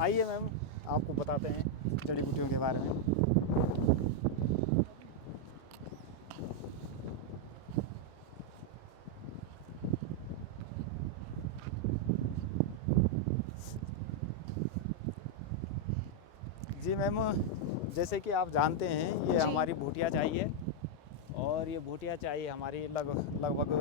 आइए मैम, आपको बताते हैं जड़ी बूटियों के बारे में। जी मैम, जैसे कि आप जानते हैं ये जी। हमारी भूटिया चाय है और ये भूटिया चाय हमारी लगभग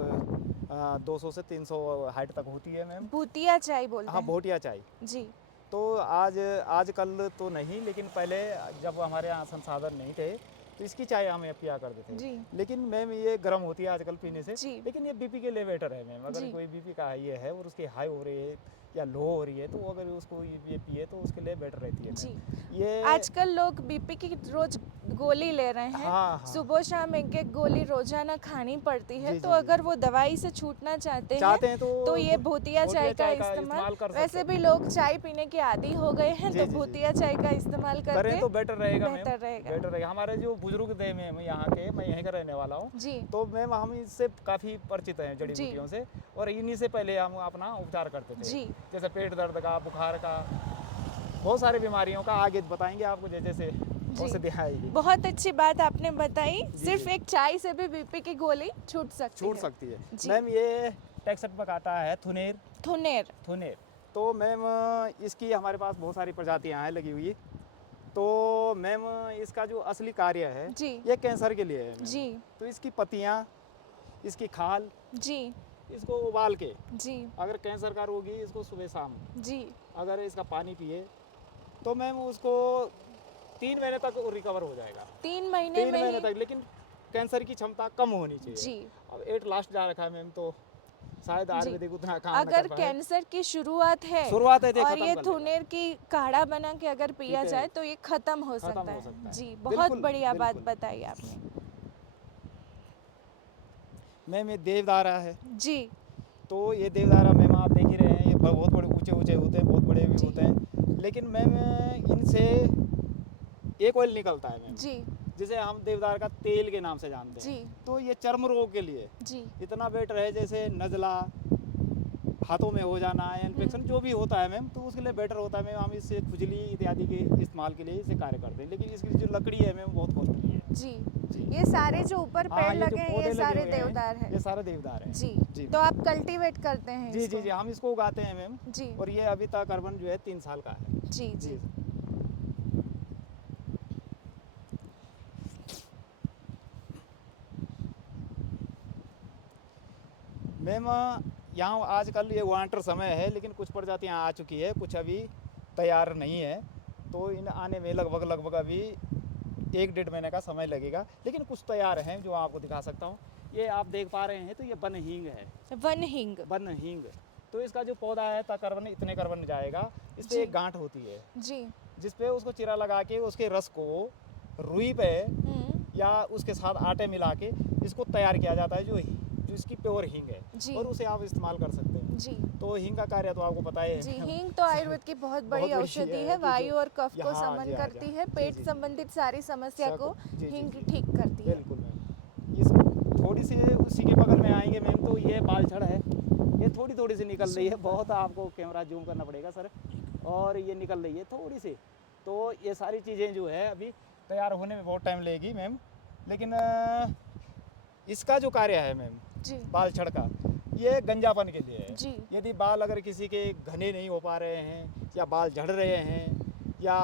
200 से 300 हाइट तक होती है मैम। भूतिया चाय बोलते हाँ, हैं। भूटिया चाय। जी। तो आजकल तो नहीं, लेकिन पहले जब हमारे यहाँ संसाधन नहीं थे तो इसकी चाय हम पिया करते थे। जी। लेकिन मैम ये गर्म होती है आजकल पीने से, जी। लेकिन ये बीपी के लिए बेटर है मैम। अगर जी। कोई बीपी का ये है और उसकी हाई हो रही है या लो हो रही है तो अगर उसको ये पिए तो उसके लिए बेटर रहती है जी। मैम। ये आजकल लोग बीपी की रोज गोली ले रहे हैं। हाँ हाँ सुबह शाम एक एक गोली रोजाना खानी पड़ती है। जी तो जी जी अगर वो दवाई से छूटना चाहते हैं तो ये भूतिया चाय का इस्तेमाल इस्तेमाल, कर सकते वैसे हैं। भी लोग चाय पीने के आदी हो गए हैं, जी तो जी जी भूतिया चाय का इस्तेमाल करें करके तो बेटर रहेगा मैम। बेहतर रहेगा। बेटर रहेगा। हमारे जो बुजुर्ग थे मैम यहाँ के, मैं यहीं का रहने वाला हूँ, जी। तो मैम हम इससे काफ़ी परिचित हैं जड़ी जी। बूटियों से, और इन्हीं से पहले हम अपना उपचार करते थे। जी। जैसे पेट दर्द का, बुखार का, बहुत सारी बीमारियों का आगे बताएंगे आपको जैसे जैसे जी। औषधि आएगी। बहुत अच्छी बात आपने बताई। जी, सिर्फ जी। एक चाय से भी बीपी की गोली छूट सकती है। जी। मैम ये टेक्सट पर आता है थुनेर। थुनेर। थुनेर तो मैम इसकी हमारे पास बहुत सारी प्रजातियां हैं लगी हुई। तो मैम इसका जो असली कार्य है जी। ये कैंसर के लिए है मैम। जी। तो इसकी पत्तियां, इसकी खाल, जी। इसको उबाल के, जी। अगर कैंसर का रोगी इसको सुबह शाम जी। अगर इसका पानी पिए तो मैम उसको 3 महीने तक रिकवर हो जाएगा। 3 महीने 3 में महीने ही। तक, लेकिन कैंसर की क्षमता कम होनी चाहिए। जी। अब 8 लास्ट जा रखा है मैम, तो शायद जी। आयुर्वेदिक उतना काम न अगर कर पाए। कैंसर की शुरुआत है शुरुआत है तो और खत्म ये कर लेगा। थुनेर की काढ़ा बना के अगर पिया ठीक है, जाए तो ये खत्म हो खत्म सकता हो है। सकता है। जी, बहुत बिल्कुल बढ़िया बात बिल्कुल बताई आपने। मैम ये देवदारा है। जी। तो ये देवदारा मैम आप देख ही रहे हैं, ये बहुत बड़े ऊंचे ऊंचे होते हैं, बहुत बड़े भी जी। होते हैं, लेकिन मैम इनसे एक ऑयल निकलता है मैम, जी। जिसे हम देवदार का तेल के नाम से जानते जी। हैं। तो ये चर्म रोग के लिए जी। इतना बेटर है, जैसे नज़ला, हाथों में हो जाना, इन्फेक्शन जो भी होता है मैम, तो उसके लिए बेटर होता है मैम। हम इससे खुजली इत्यादि के इस्तेमाल के लिए इसे कार्य करते हैं, लेकिन इसकी जो लकड़ी है मैम बहुत कॉस्टली है। जी। जी। ये सारे जो ऊपर हाँ, पेड़ ये जो लगे हैं पौधे ये लगे सारे हुए हैं, देवदार हैं। ये सारे देवदार हैं। जी। जी तो आप कल्टीवेट करते हैं जी इसको? जी जी हम इसको उगाते हैं मैम। जी। और ये अभी तक अर्बन जो है 3 साल का है। जी। जी। जी मैम, यहाँ आजकल ये वाटर समय है, लेकिन कुछ प्रजातियाँ आ चुकी है, कुछ अभी तैयार नहीं है। तो इन आने में लगभग अभी 1-1.5 महीने का समय लगेगा, लेकिन कुछ तैयार हैं जो आपको दिखा सकता हूँ। ये आप देख पा रहे हैं, तो ये वन हींग है। वन हींग। वन हींग, तो इसका जो पौधा है तकरीबन इतने करबन जाएगा। इस जी। पे एक गांठ होती है, जी। जिस पे उसको चिरा लगा के उसके रस को रुई पे या उसके साथ आटे मिला के इसको तैयार किया जाता है, जो इसकी प्योर हींग है। जी। और उसे आप इस्तेमाल कर सकते हैं। जी। तो हींग का कार्य तो आपको पता ही है। जी, हींग तो आयुर्वेद की बहुत बड़ी बहुत बड़ी औषधि है है। कि वायु जो और कफ को हाँ जी, समन हाँ जी, करती हाँ। है। जी, पेट जी, जी। संबंधित सारी समस्या को जी, जी, हींग जी। ठीक करती है। बिल्कुल मैम। इस थोड़ी सी उसी के बगल में आएंगे मैम, तो ये बालछड़ है, ये थोड़ी सी निकल रही है। बहुत आपको कैमरा जूम करना पड़ेगा सर, और ये निकल रही है थोड़ी सी। तो ये सारी चीज़ें जो है अभी तैयार होने में बहुत टाइम लगेगी मैम, लेकिन इसका जो कार्य है मैम जी। बालछड़ का, ये गंजापन के लिए है। जी। यदि बाल अगर किसी के घने नहीं हो पा रहे हैं, या बाल झड़ रहे हैं, या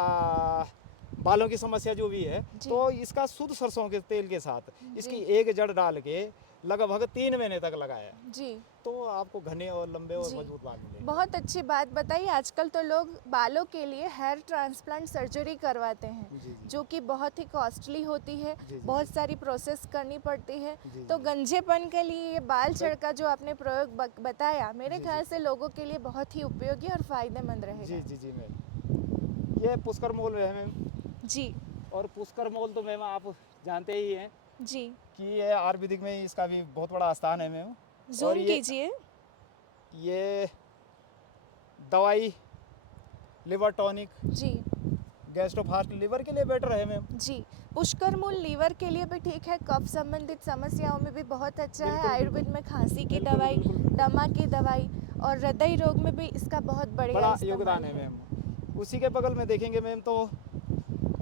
बालों की समस्या जो भी है, जी। तो इसका शुद्ध सरसों के तेल के साथ इसकी एक जड़ डाल के लगभग 3 महीने तक लगाया, जी। तो आपको घने और लंबे और जी। मजबूत बाल मिलेंगे। बहुत अच्छी बात बताई। आजकल तो लोग बालों के लिए हेयर ट्रांसप्लांट सर्जरी करवाते हैं, जी, जी। जो कि बहुत ही कॉस्टली होती है। जी, जी, बहुत जी। सारी प्रोसेस करनी पड़ती है। जी, जी, तो जी। गंजेपन के लिए ये बाल छड़ का जो आपने प्रयोग बताया, मेरे जी, ख्याल जी। से लोगों के लिए बहुत ही उपयोगी और फायदेमंद रहेगा। जी जी जी मैम, ये पुष्कर मोल है मैम। जी। और पुष्कर मोल तो मैम आप जानते ही हैं जी। कि ये आयुर्वेदिक में इसका भी बहुत बड़ा स्थान है मैम। और जूम कीजिए। ये दवाई, लिवर टॉनिक, जी। गैस्ट्रोफास्ट, लिवर के लिए बेटर है मैम। जी। पुष्कर मूल लीवर के लिए भी ठीक है, कफ संबंधित समस्याओं में भी बहुत अच्छा है। बिल्कुल, आयुर्वेद में खांसी की बिल्कुल, दवाई, बिल्कुल। दमा की दवाई और हृदय रोग में भी इसका बहुत बढ़िया बड़ा इस्तेमाल योगदान है मैम। उसी के बगल में देखेंगे मैम तो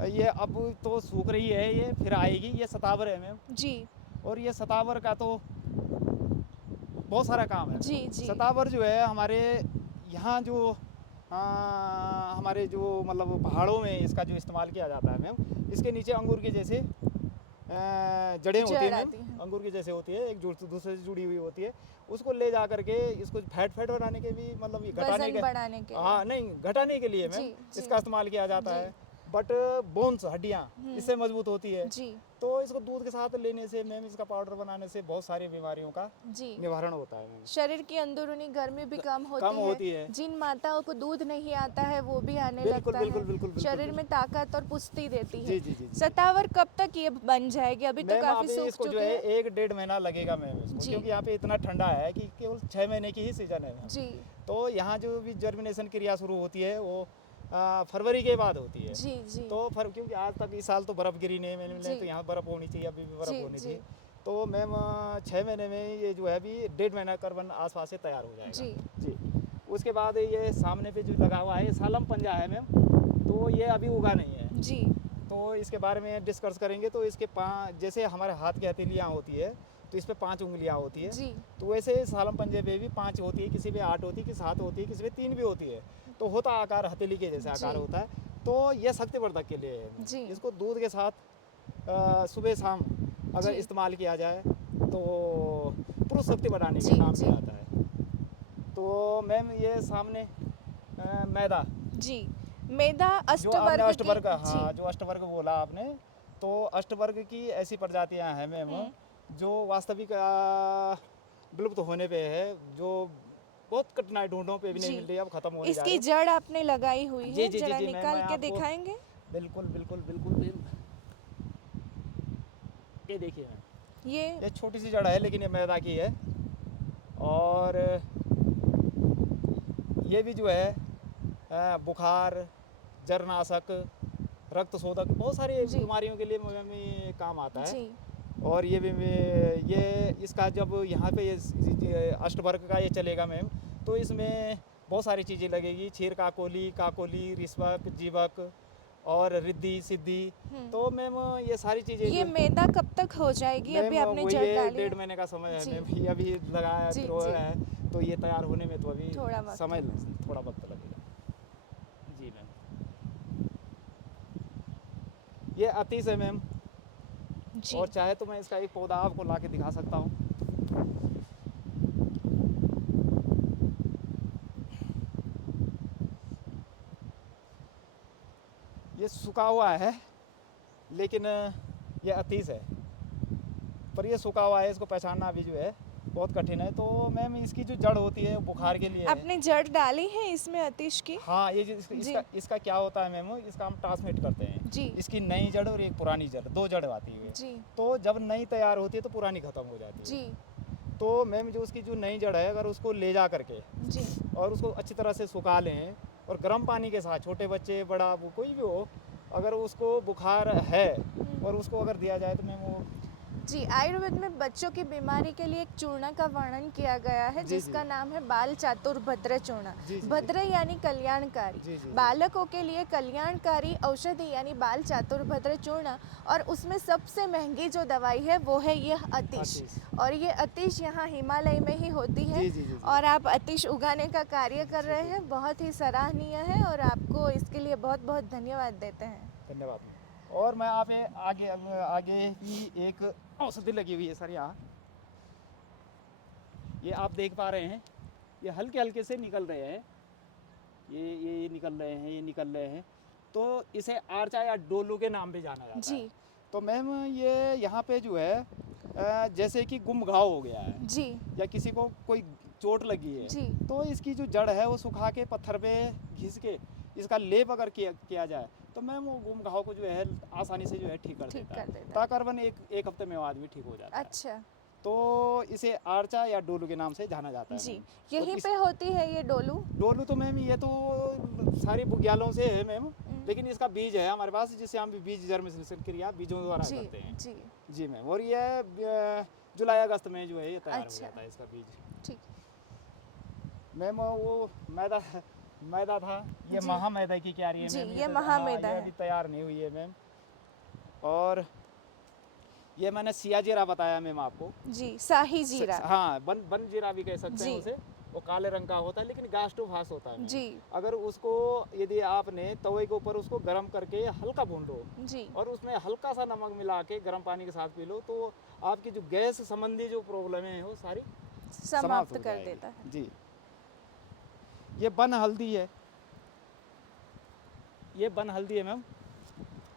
ये अब तो सूख रही है, ये फिर आएगी। ये सतावर है मैम, जी और ये सतावर का तो बहुत सारा काम है। जी जी सतावर जो है हमारे यहाँ जो हमारे जो मतलब पहाड़ों में इसका जो इस्तेमाल किया जाता है मैम, इसके नीचे अंगूर के जैसे जड़ें होती जड़ हैं आती मैम, हैं। अंगूर की जैसे होती है, एक जुड़ दूसरे से जुड़ी हुई होती है। उसको ले जा करके इसको फैट बनाने के भी मतलब ये घटाने वजन के, बढ़ाने के लिए। हाँ नहीं घटाने के लिए मैम जी, जी। इसका इस्तेमाल किया जाता जी। है। बट बोन्स हड्डियाँ इससे मजबूत होती है। जी तो इसको दूध के साथ लेने से मैम, इसका पाउडर बनाने से बहुत सारी बीमारियों का जी निवारण होता है मैम। शरीर की अंदरूनी गर्मी भी कम होती है। जिन माताओं को दूध नहीं आता है वो भी आने बिल्कुल, लगता बिल्कुल, है। बिल्कुल, बिल्कुल, शरीर में ताकत और पुष्टि देती है। जी जी जी जी। सतावर कब तक ये बन जाएगी? अभी तो मैम काफी अभी सूख इसको जो चुकी है है। 1-1.5 महीना लगेगा मैम इसको, जी। क्योंकि यहाँ पे इतना ठंडा है कि केवल 6 महीने की ही सीजन है मैम। जी तो यहाँ जो भी जर्मिनेशन क्रिया शुरू होती है वो फरवरी के बाद होती है। जी जी तो क्योंकि आज तक इस साल तो बर्फ़ गिरी नहीं मैम, जी। नहीं तो यहाँ बर्फ़ होनी चाहिए, अभी भी बर्फ़ जी, होनी जी। चाहिए। तो मैम 6 महीने में ये जो है अभी 1.5 महीना करीबन आसपास से तैयार हो जाएगा। जी जी। उसके बाद ये सामने पे जो लगा हुआ है ये सालम पंजा है मैम, तो ये अभी उगा नहीं है। जी तो इसके बारे में डिस्कस करेंगे। तो इसके 5, जैसे हमारे हाथ की हथेलियाँ होती है तो इस पे 5 उंगलियाँ होती है। जी तो वैसे सालम पंजे पे भी 5 होती है, किसी पे 8 होती है, किसी 7 होती है, किसी पे 3 भी होती है। तो होता आकार हथेली के जैसे आकार जी। होता है। तो ये शक्तिवर्धक के लिए है। जी। इसको दूध के साथ सुबह शाम अगर जी। इस्तेमाल किया जाए तो पुरुष शक्ति बढ़ाने जी, के काम जी। में आता है। तो मैम ये सामने मैदा, जी मैदा जो आपने अष्टवर्ग अष्टवर्ग, की। हाँ जी जो अष्टवर्ग बोला आपने, तो अष्टवर्ग की ऐसी प्रजातियां हैं मैम जो वास्तविक विलुप्त होने पे है, जो बहुत कठिनाई ढूंढों पे भी नहीं जी मिल रही, अब खत्म होने जा इसकी रही जड़ आपने लगाई हुई जी है, जी जी जरा जी मैम, निकाल मैं के आपको दिखाएंगे? बिल्कुल बिल्कुल बिल्कुल मैम। ये देखिए मैम, ये ये छोटी सी जड़ है लेकिन ये मैदा की है। और ये भी जो है बुखार, जरनाशक, रक्त शोधक, बहुत सारी जी। बीमारियों के लिए मैम ये काम आता है। जी और ये भी ये इसका जब यहाँ पे ये अष्टवर्ग का ये चलेगा मैम, तो इसमें बहुत सारी चीज़ें लगेगी, क्षीर काकोली, रिश्वक, जीवक और रिद्धि सिद्धि। तो मैम ये सारी चीज़ें ये जो मैदा कब तक हो जाएगी? अभी मैम आपने वही जड़ है डाली 1.5 है। महीने का समय है जी। मैम, ये अभी लगाया जी, फिर जी। है, तो ये तैयार होने में तो अभी थोड़ा वक्त समय है। थोड़ा वक्त लगेगा। जी मैम, ये अतीश है मैम, जी और चाहे तो मैं इसका एक पौधा आपको ला के दिखा सकता हूँ। ये सूखा हुआ है लेकिन ये अतीश है, पर ये सूखा हुआ है, इसको पहचानना भी जो है बहुत कठिन है। तो मैम इसकी जो जड़ होती है वो बुखार के लिए है। आपने जड़ डाली है इसमें अतीश की? हाँ, ये जी। इसका क्या होता है मैम, इसका हम ट्रांसमिट करते हैं। जी इसकी नई जड़ और एक पुरानी जड़, 2 जड़ आती है। जी तो जब नई तैयार होती है तो पुरानी ख़त्म हो जाती है। जी तो मैम जो उसकी जो नई जड़ है, अगर उसको ले जा करके जी और उसको अच्छी तरह से सुखा लें और गर्म पानी के साथ, छोटे बच्चे बड़ा वो कोई भी हो, अगर उसको बुखार है और उसको अगर दिया जाए तो मैम वो जी आयुर्वेद में बच्चों की बीमारी के लिए एक चूर्ण का वर्णन किया गया है जी, जिसका जी। नाम है बाल चातुर्भद्र चूर्ण। जी, जी, भद्र यानी कल्याणकारी। जी, जी, जी। बालकों के लिए कल्याणकारी औषधि यानी बाल चातुर्भद्र चूर्ण, और उसमें सबसे महंगी जो दवाई है वो है यह अतीश। अतीश। और ये अतीश यहाँ हिमालय में ही होती है। जी, जी, जी, जी। और आप अतीश उगाने का कार्य कर रहे हैं, बहुत ही सराहनीय है और आपको इसके लिए बहुत बहुत धन्यवाद देते हैं। धन्यवाद मैम। और मैं आप आगे भी एक औषधि लगी हुई है सर यहाँ, ये आप देख पा रहे हैं, ये हल्के हल्के से निकल रहे हैं, ये निकल रहे हैं, ये निकल रहे हैं। तो इसे आर्चा या डोलू के नाम पे जाना जाता जी है। तो मैम ये यहाँ पे जो है जैसे कि गुम घाव हो गया है जी या किसी को कोई चोट लगी है, जी तो इसकी जो जड़ है वो सुखा के पत्थर पे घिस के इसका लेप अगर किया जाए तो मैम वो गुम घाव को जो है आसानी से जो है ठीक कर देता है। तकरीबन एक हफ्ते में वो आदमी ठीक हो जाता है। अच्छा तो इसे आर्चा या डोलू के नाम से जाना जाता है जी। मैम। यहीं तो पे होती है ये डोलू? डोलू तो मैम ये तो सारी बुग्यालों से है मैम, लेकिन इसका बीज है हमारे पास, जिससे हम बीज जर्मिनेशन क्रिया बीजों द्वारा जी करते हैं। जी जी मैम, और ये जुलाई अगस्त में जो है ये तैयार हो अच्छा। जाता है इसका बीज। ठीक। मैम वो मैदा था, ये जी। महा मैदा की क्यारी है जी, मैम, ये तो- महा हाँ, मैदा ये है। अभी तैयार नहीं हुई है मैम। और ये मैंने सिया जीरा बताया मैम आपको। जी, शाही जीरा। हाँ, बन जीरा भी कह सकते हैं जी। उसे। वो काले रंग का होता है लेकिन घास टू घास होता है मैम। जी। अगर उसको यदि आपने तवे के ऊपर उसको गर्म करके हल्का भून लो जी। और उसमें हल्का सा नमक मिला के गर्म पानी के साथ पी लो, तो आपकी जो गैस संबंधी जो प्रॉब्लम है वो सारी समाप्त समाप्त हो कर जाएगी। देता है। जी। ये बन हल्दी है, ये बन हल्दी है मैम।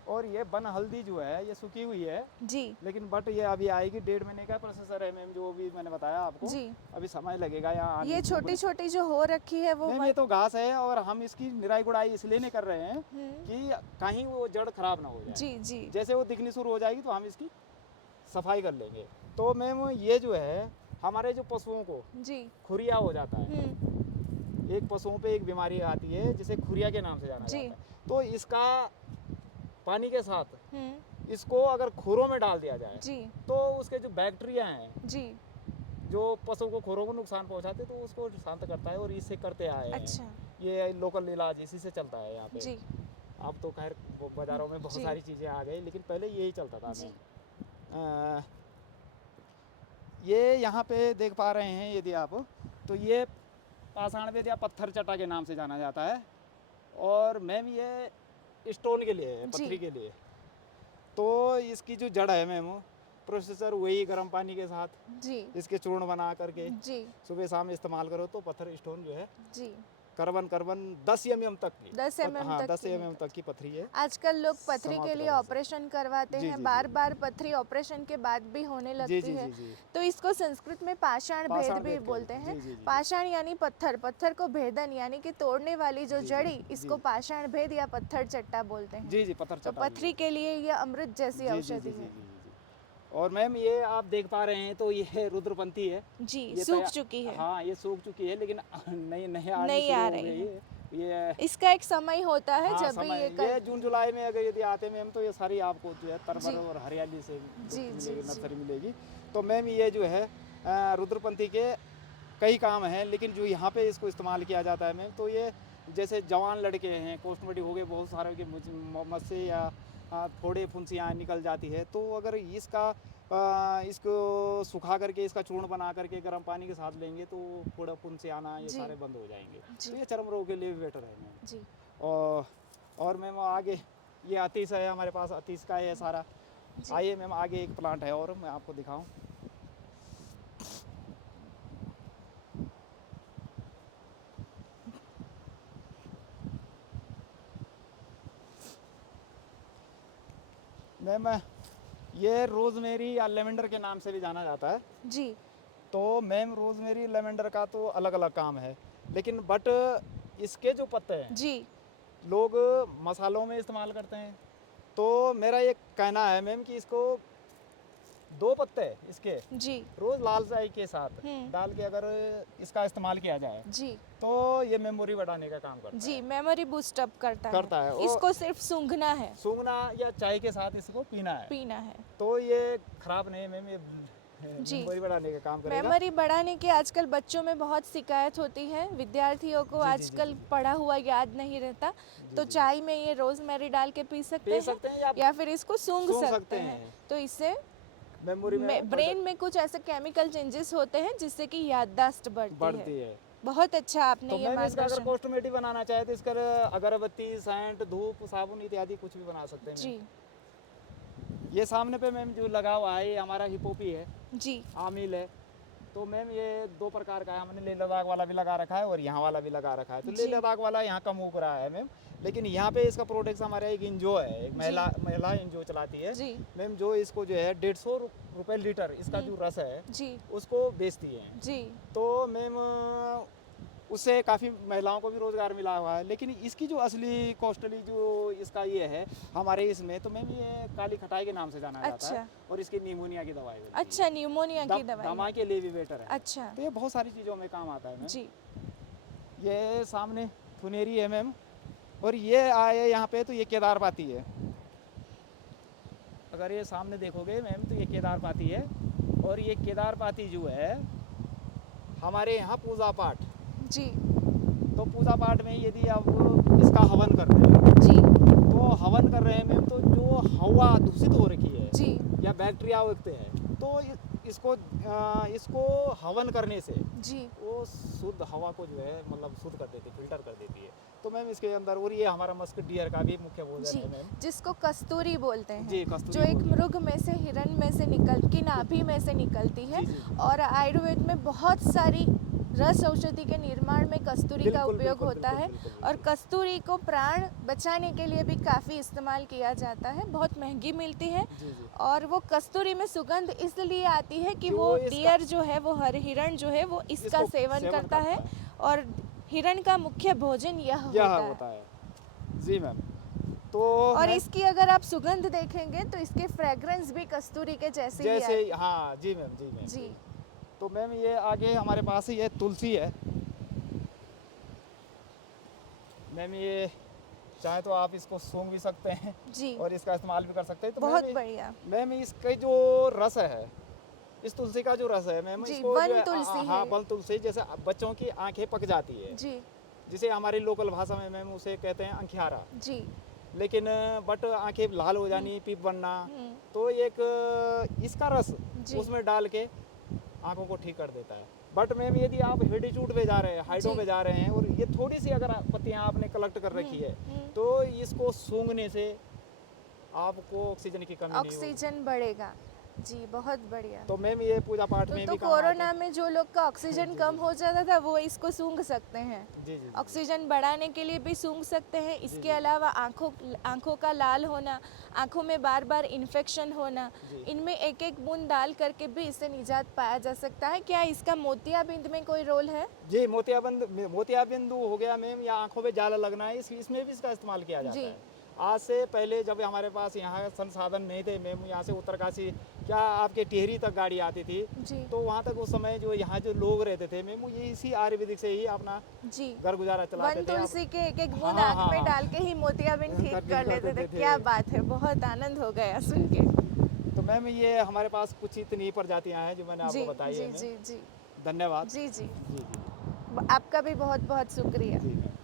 और ये बन हल्दी जो है ये सूखी हुई है, जी। लेकिन बट ये अभी आएगी। 1.5 महीने का प्रोसेसर है मैम, जो भी मैंने बताया आपको। जी। अभी समय लगेगा यहाँ आने ये को। छोटी छोटी जो हो रखी है वो मैम ये तो घास है, और हम इसकी निराई गुड़ाई इसलिए नहीं कर रहे हैं कि कहीं वो जड़ खराब ना हो जाए। जी। जी। जैसे वो दिखनी शुरू हो जाएगी तो हम इसकी सफाई कर लेंगे। तो मैम ये जो है हमारे जो पशुओं को जी। खुरिया हो जाता है, एक पशुओं पे एक बीमारी आती है जिसे खुरिया के नाम से जाना जी। जाता है। तो इसका पानी के साथ हम्म। इसको अगर खुरों में डाल दिया जाए जी। तो उसके जो बैक्टीरिया हैं जी। जो पशु को खुरों को नुकसान पहुंचाते, तो उसको शांत करता है, और इससे करते आए हैं। अच्छा। ये लोकल इलाज इसी से चलता है यहाँ पे। जी। अब तो खैर बाज़ारों में बहुत जी। सारी चीज़ें आ गई, लेकिन पहले यही चलता था। जी। मैं ये यहाँ पे देख पा रहे हैं यदि आप, तो ये पाषाण वेद या पत्थर चटा के नाम से जाना जाता है। और मैम ये स्टोन के लिए है, जी। पत्थरी के लिए। तो इसकी जो जड़ है मैम, प्रोसेसर वही गर्म पानी के साथ जी। इसके चूर्ण बना करके जी। सुबह शाम इस्तेमाल करो तो पत्थर स्टोन जो है जी। कार्बन 10 mm तक की 10 mm हाँ, तक 10 की mm तक की पथरी है। आजकल लोग पथरी समाप्त के लिए कर सकते। ऑपरेशन करवाते जी, हैं, जी, बार जी। बार पथरी ऑपरेशन के बाद भी होने जी, लगती जी, है। जी, जी। तो इसको संस्कृत में पाषाण भेद पाषाण भी भेद बोलते कहते हैं। जी, जी, जी। पाषाण यानी पत्थर, पत्थर को भेदन यानी कि तोड़ने वाली जो जी, जी, जड़ी, इसको जी। पाषाण भेद या पत्थर चट्टा बोलते हैं। जी, जी, पत्थर तो चट्टा भी पथरी के लिए ये अमृत जैसी जी, जी, औषधि जी, जी, है। जी, जी। और मैम ये आप देख पा रहे हैं तो ये रुद्रपंथी है। जी, ये सूख चुकी है। हाँ, ये सूख चुकी है, लेकिन नई नई आनी नहीं शुरू आ हो रही गई है। है। ये इसका एक समय होता है हाँ, जब भी समय ये ये जून जुलाई में अगर यदि आते मैम, तो ये सारी आपको जो है तरबर जी। और हरियाली से जी, जी, मिलेगी, जी। नर्सरी मिलेगी। तो मैम ये जो है रुद्रपंथी के कई काम हैं, लेकिन जो यहाँ पे इसको इस्तेमाल किया जाता है मैम, तो ये जैसे जवान लड़के हैं, कॉस्मेटिक हो गए बहुत सारे के मुझसे या फोड़े फुंसियाँ निकल जाती है, तो अगर इसको सुखा करके इसका चूर्ण बना करके गर्म पानी के साथ लेंगे तो फोड़ा फुंसियाना ये जी। सारे बंद हो जाएंगे। जी। तो ये चर्म रोग के लिए भी बेटर है मैम। जी। और मैम आगे ये अतीस है, हमारे पास अतीस का है सारा। जी। आइए मैम, आगे एक प्लांट है और मैं आपको दिखाऊं। मैम ये रोजमेरी या लेवेंडर के नाम से भी जाना जाता है। जी। तो मैम रोजमेरी लेवेंडर का तो अलग अलग काम है, लेकिन बट इसके जो पत्ते हैं जी। लोग मसालों में इस्तेमाल करते हैं। तो मेरा ये कहना है मैम कि इसको 2 पत्ते इसके जी। रोज लाल चाय के साथ हम्म। डाल के अगर इसका इस्तेमाल किया जाए जी। तो ये मेमोरी बढ़ाने का काम करता जी, है। मेमोरी बूस्ट अप करता है। और इसको सिर्फ सूंघना है, सूंघना या चाय के साथ इसको पीना है, पीना है। तो ये खराब नहीं है मैम, ये जी। मेमोरी बढ़ाने का काम करेगा। मेमोरी बढ़ाने की आजकल बच्चों में बहुत शिकायत होती है, विद्यार्थियों को जी, जी, आजकल जी, जी। पढ़ा हुआ याद नहीं रहता, तो जी। चाय में ये रोजमेरी डाल के पी सकते हैं या फिर इसको सूंघ सकते हैं। तो इससे मेमोरी में ब्रेन में कुछ ऐसे केमिकल चेंजेस होते हैं जिससे कि याददाश्त बढ़ती है। है। बहुत अच्छा आपने तो ये मैम इसका अगर मार्गदर्शन। कॉस्मेटिक बनाना चाहे तो इसका अगरबत्ती, सेंट, धूप, साबुन इत्यादि कुछ भी बना सकते हैं। जी। ये सामने पे मैम जो लगा हुआ है ये हमारा हिपोपी है, जी। आमिल है। तो मैम ये 2 प्रकार का है, हमने लेह लद्दाख वाला भी लगा रखा है और यहाँ वाला भी लगा रखा है। तो जी। लेह लद्दाख वाला यहाँ कम उग रहा है मैम, लेकिन यहाँ पे इसका प्रोडक्ट हमारा एक इंजो है, एक महिला इंजो चलाती है जी। मैम, जो इसको जो है 150 रुपये लीटर इसका जो रस है जी। उसको बेचती है। जी। तो मैम उससे काफ़ी महिलाओं को भी रोज़गार मिला हुआ है। लेकिन इसकी जो असली कॉस्टली जो इसका ये है हमारे इसमें, तो मैम ये काली खटाई के नाम से जाना जाता है, और इसकी निमोनिया की दवाई होती है। अच्छा, न्यूमोनिया की दवाई दमा है। के लिए भी बेटर है। अच्छा। तो ये बहुत सारी चीज़ों में काम आता है मैम। जी। ये सामने थुनेरी है मैम, और ये आए यहाँ पे तो ये केदारपाती है। अगर ये सामने देखोगे मैम तो ये केदारपाती है, और ये केदारपाती जो है हमारे यहाँ पूजा पाठ जी। तो पूजा पाठ में यदि आप इसका हवन कर रहे हैं, जी तो हवन कर रहे हैं मैम, तो जो हवा दूषित हो रखी है जी या बैक्टीरिया उगते हैं, तो इसको हवन करने से जी वो शुद्ध हवा को जो है मतलब शुद्ध कर देती है, फिल्टर कर देती है। तो मैम इसके अंदर, और ये हमारा मस्क डियर का भी मुख्य भोजन जी है मैम। जिसको कस्तूरी बोलते हैं, जी, कस्तूरी जो एक बोलते हैं। मृग में से, हिरण में से निकल की नाभि में से निकलती है। जी, जी। और आयुर्वेद में बहुत सारी रस औषधि के निर्माण में कस्तूरी का बिल्कुल, उपयोग बिल्कुल, होता है। बिल्कुल, और बिल्कुल। कस्तूरी को प्राण बचाने के लिए भी काफ़ी इस्तेमाल किया जाता है, बहुत महंगी मिलती है। जी, जी। और वो कस्तूरी में सुगंध इसलिए आती है कि जो वो इसका- डियर जो है, वो हर हिरण जो है वो इसका इसको सेवन करता है। और हिरण का मुख्य भोजन यह यह होता है। होता है। जी मैम। तो और मैम, इसकी अगर आप सुगंध देखेंगे तो इसके फ्रेग्रेंस भी कस्तूरी के जैसे ही जैसे आते हाँ जी मैम, जी मैम। जी तो मैम ये आगे हमारे पास ये तुलसी है मैम। ये चाहे तो आप इसको सूंघ भी सकते हैं जी और इसका इस्तेमाल भी कर सकते हैं। तो बहुत मैम बढ़िया मैम इसके जो रस है, इस तुलसी का जो रस है मैम, जी, इसको वन जो है तुलसी हाँ, है। वन तुलसी, जैसे बच्चों की आंखें पक जाती है, जी जिसे हमारी लोकल भाषा में मैम उसे कहते हैं अंखियारा। जी लेकिन बट आंखें लाल हो जानी, पीप बनना, हम्म, तो एक इसका रस जी। उसमें डाल के आंखों को ठीक कर देता है। बट मैम यदि आप हेल्टीट्यूड पे जा रहे हैं, हाइटों जी। पे जा रहे हैं, और ये थोड़ी सी अगर पत्तियां आपने कलेक्ट कर रखी है, तो इसको सूंघने से आपको ऑक्सीजन की कमी नहीं होगी। ऑक्सीजन बढ़ेगा। जी बहुत बढ़िया। तो मैम ये पूजा पाठ में तो भी काम आती कोरोना है। में जो लोग का ऑक्सीजन जी, कम जी। हो जाता था वो इसको सूंघ सकते हैं। जी, जी, जी। ऑक्सीजन बढ़ाने के लिए भी सूंघ सकते हैं। इसके जी। अलावा आँखों का लाल होना, आँखों में बार बार इन्फेक्शन होना, जी। इनमें एक एक बूंद डाल करके भी इससे निजात पाया जा सकता है। क्या इसका मोतियाबिंद में कोई रोल है? जी, मोतियाबिंदु हो गया मैम, या आंखों पे जाला लगना है, इसमें भी इसका इस्तेमाल किया जाता जी। है। आज से पहले जब हमारे पास यहाँ संसाधन नहीं थे मैम, यहाँ से उत्तरकाशी क्या आपके टिहरी तक गाड़ी आती थी, जी तो वहाँ तक उस समय जो यहाँ जो लोग रहते थे मैम, ये इसी आयुर्वेदिक से ही अपना जी घर गुजारा चलाते वन थे। तुलसी के एक एक बूंद हाँ, आँख हाँ, में हाँ। डाल के ही मोतियाबिंद ठीक ठीक कर कर लेते थे। देते थे। क्या बात है, बहुत आनंद हो गया सुन के। तो मैम ये हमारे पास कुछ इतनी प्रजातियाँ हैं जो मैंने जी आपको बताई जी है मैम। जी जी धन्यवाद। जी जी जी, जी, आपका भी बहुत बहुत शुक्रिया। जी मैम।